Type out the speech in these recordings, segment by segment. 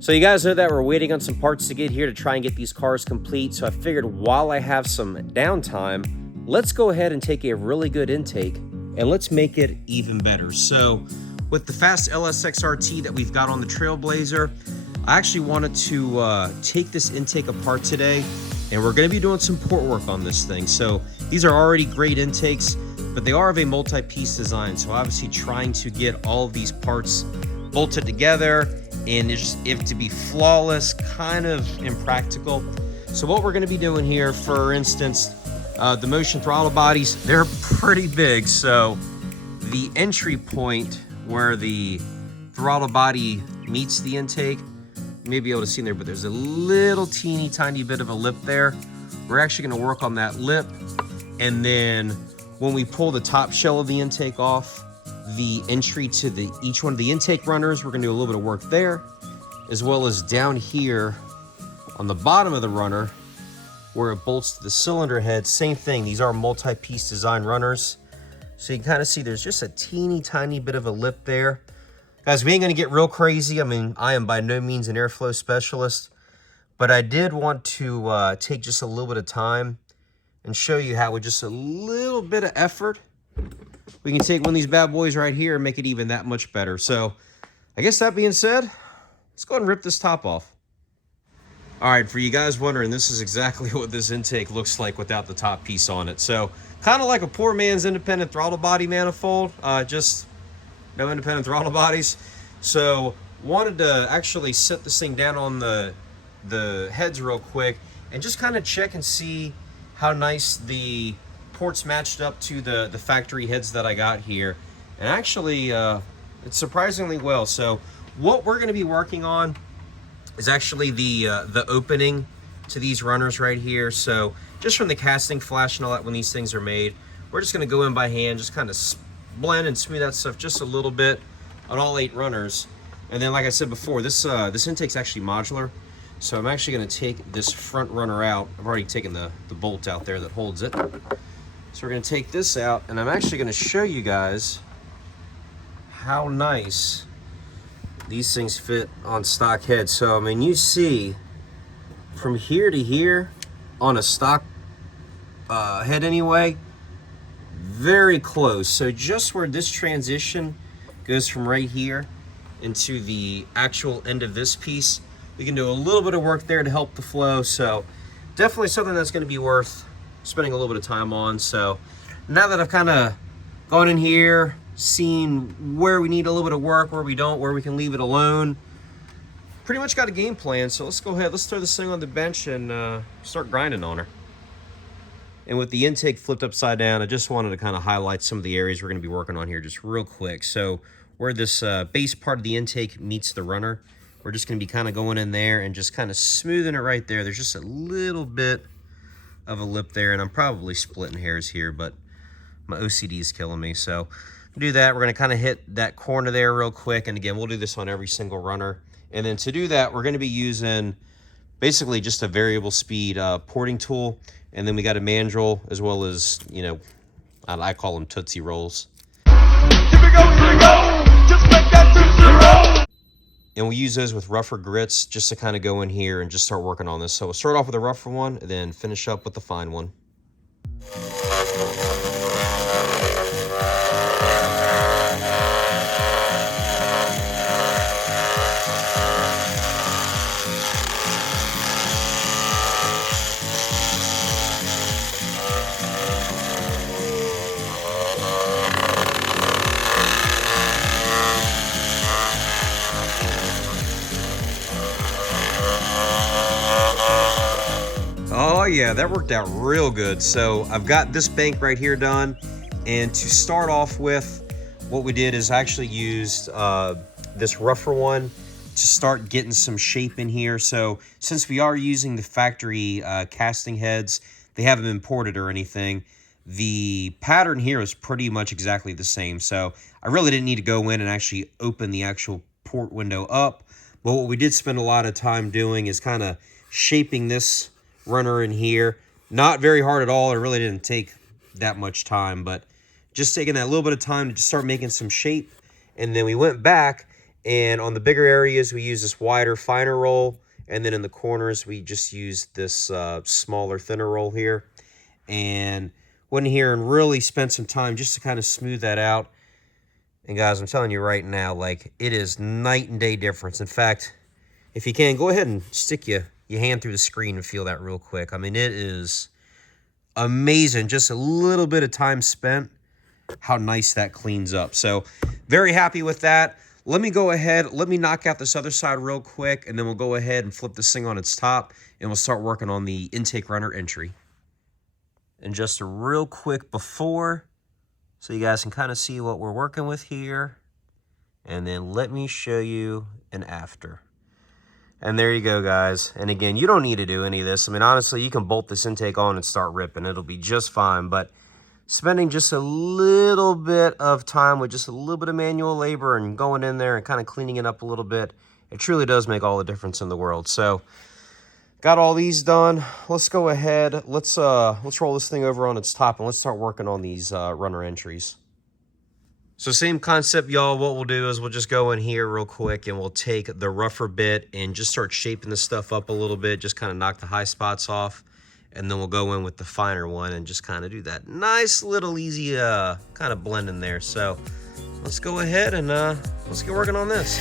So you guys know that we're waiting on some parts to get here to try and get these cars complete. So I figured while I have some downtime, let's go ahead and take a really good intake and let's make it even better. So with the fast LSXRT that we've got on the Trailblazer, I actually wanted to take this intake apart today, and we're going to be doing some port work on this thing. So these are already great intakes, but they are of a multi-piece design. So obviously trying to get all of these parts bolted together and if to be flawless, kind of impractical. So what we're going to be doing here, for instance, the motion throttle bodies, they're pretty big. So the entry point where the throttle body meets the intake, you may be able to see in there, but there's a little teeny tiny bit of a lip there. We're actually going to work on that lip, and then when we pull the top shell of the intake off, the entry to each one of the intake runners, we're going to do a little bit of work there, as well as down here on the bottom of the runner where it bolts to the cylinder head. Same thing, these are multi-piece design runners. So you can kind of see there's just a teeny tiny bit of a lip there. Guys, we ain't going to get real crazy. I mean, I am by no means an airflow specialist, but I did want to take just a little bit of time and show you how with just a little bit of effort, we can take one of these bad boys right here and make it even that much better. So I guess that being said, let's go ahead and rip this top off. All right, for you guys wondering, this is exactly what this intake looks like without the top piece on it. So kind of like a poor man's independent throttle body manifold, just no independent throttle bodies. So wanted to actually set this thing down on the heads real quick and just kind of check and see how nice the ports matched up to the factory heads that I got here. And actually, it's surprisingly well. So what we're going to be working on is actually the opening to these runners right here. So just from the casting flash and all that, when these things are made, we're just going to go in by hand, just kind of blend and smooth that stuff just a little bit on all 8 runners. And then, like I said before, this intake's actually modular. So I'm actually going to take this front runner out. I've already taken the bolt out there that holds it. So we're going to take this out, and I'm actually going to show you guys how nice these things fit on stock heads. So, I mean, you see from here to here on a stock head anyway, very close. So just where this transition goes from right here into the actual end of this piece, we can do a little bit of work there to help the flow. So definitely something that's going to be worth spending a little bit of time on. So now that I've kind of gone in here, seen where we need a little bit of work, where we don't, where we can leave it alone, pretty much got a game plan. So let's go ahead, let's throw this thing on the bench and start grinding on her. And with the intake flipped upside down, I just wanted to kind of highlight some of the areas we're going to be working on here just real quick. So where this base part of the intake meets the runner, we're just going to be kind of going in there and just kind of smoothing it right there. There's just a little bit of a lip there, and I'm probably splitting hairs here, but my OCD is killing me. So do that. We're going to kind of hit that corner there real quick, and again, we'll do this on every single runner. And then to do that, we're going to be using basically just a variable speed porting tool, and then we got a mandrel, as well as, you know, I call them Tootsie Rolls. Here we go, just make that 2-0. And we use those with rougher grits just to kind of go in here and just start working on this. So we'll start off with a rougher one and then finish up with the fine one. Oh yeah, that worked out real good. So I've got this bank right here done, and to start off with, what we did is actually used this rougher one to start getting some shape in here. So since we are using the factory casting heads, they haven't been ported or anything, the pattern here is pretty much exactly the same. So I really didn't need to go in and actually open the actual port window up. But what we did spend a lot of time doing is kind of shaping this runner in here. Not very hard at all. It really didn't take that much time, but just taking that little bit of time to just start making some shape. And then we went back And on the bigger areas, we use this wider, finer roll. And then in the corners, we just use this smaller, thinner roll here. And went in here and really spent some time just to kind of smooth that out. And guys, I'm telling you right now, like, it is night and day difference. In fact, if you can, go ahead and stick your hand through the screen and feel that real quick. I mean, it is amazing. Just a little bit of time spent, how nice that cleans up. So very happy with that. Let me go ahead, let me knock out this other side real quick, and then we'll go ahead and flip this thing on its top, and we'll start working on the intake runner entry. And just a real quick before, so you guys can kind of see what we're working with here. And then let me show you an after. And there you go, guys. And again, you don't need to do any of this. I mean, honestly, you can bolt this intake on and start ripping. It'll be just fine. But spending just a little bit of time with just a little bit of manual labor and going in there and kind of cleaning it up a little bit, it truly does make all the difference in the world. So got all these done. Let's go ahead. Let's roll this thing over on its top and let's start working on these runner entries. So same concept, y'all. What we'll do is we'll just go in here real quick and we'll take the rougher bit and just start shaping this stuff up a little bit, just kind of knock the high spots off. And then we'll go in with the finer one and just kind of do that nice little easy kind of blend in there. So let's go ahead and let's get working on this.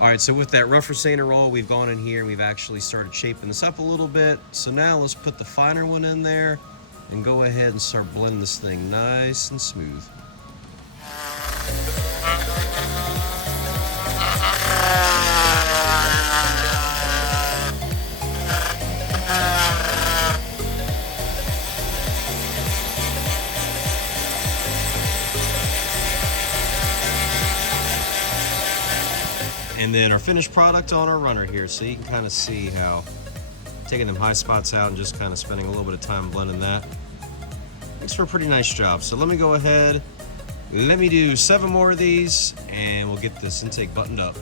All right, so with that rougher sander roll, we've gone in here and we've actually started shaping this up a little bit. So now let's put the finer one in there and go ahead and start blending this thing nice and smooth. And then our finished product on our runner here, so you can kind of see how taking them high spots out and just kind of spending a little bit of time blending that makes for a pretty nice job. So let me go ahead, let me do 7 more of these and we'll get this intake buttoned up.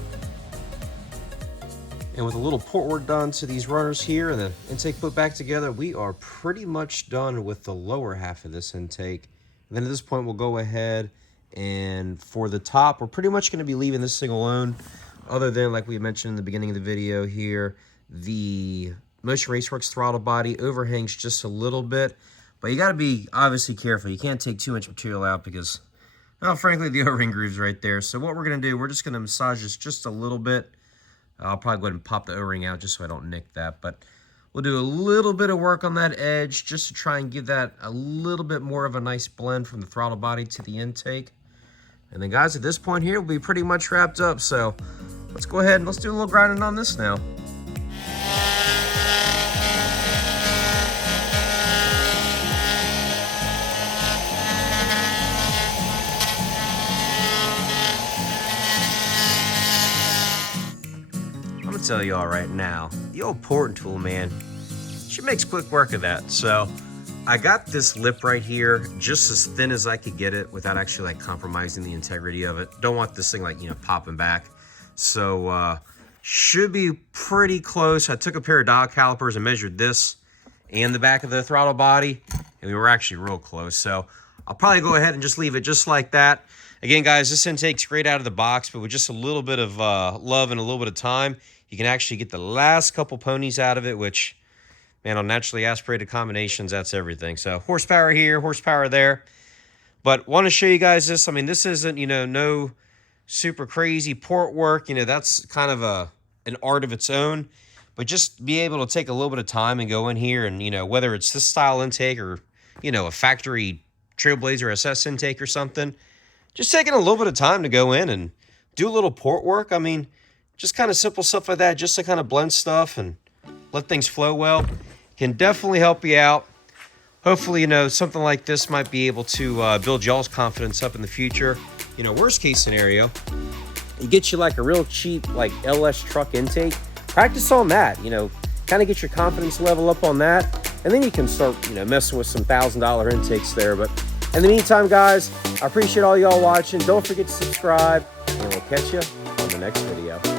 And with a little port work done to these runners here and the intake put back together, we are pretty much done with the lower half of this intake. And then at this point, we'll go ahead and for the top, we're pretty much going to be leaving this thing alone. Other than, like we mentioned in the beginning of the video here, the Motion Raceworks throttle body overhangs just a little bit. But you got to be obviously careful. You can't take too much material out because, well, frankly, the O-ring groove's right there. So what we're going to do, we're just going to massage this just a little bit. I'll probably go ahead and pop the O-ring out just so I don't nick that. But we'll do a little bit of work on that edge just to try and give that a little bit more of a nice blend from the throttle body to the intake. And then, guys, at this point here, we'll be pretty much wrapped up. So let's go ahead and let's do a little grinding on this now. I'm gonna tell you all right now, the old porting tool, man, she makes quick work of that. So I got this lip right here just as thin as I could get it without actually like compromising the integrity of it. Don't want this thing like, you know, popping back. So should be pretty close. I took a pair of dial calipers and measured this and the back of the throttle body, and we were actually real close. So I'll probably go ahead and just leave it just like that. Again, guys, this intake's great out of the box, but with just a little bit of love and a little bit of time, you can actually get the last couple ponies out of it, which, man, on naturally aspirated combinations, that's everything. So horsepower here, horsepower there. But want to show you guys this. I mean, this isn't, you know, no super crazy port work. You know, that's kind of an art of its own. But just be able to take a little bit of time and go in here and, you know, whether it's this style intake or, you know, a factory Trailblazer SS intake or something, just taking a little bit of time to go in and do a little port work. I mean, just kind of simple stuff like that, just to kind of blend stuff and let things flow well, can definitely help you out. Hopefully, you know, something like this might be able to build y'all's confidence up in the future. You know, worst case scenario, you get you like a real cheap, like LS truck intake. Practice on that, you know, kind of get your confidence level up on that. And then you can start, you know, messing with some $1,000 intakes there. But in the meantime, guys, I appreciate all y'all watching. Don't forget to subscribe, and we'll catch you on the next video.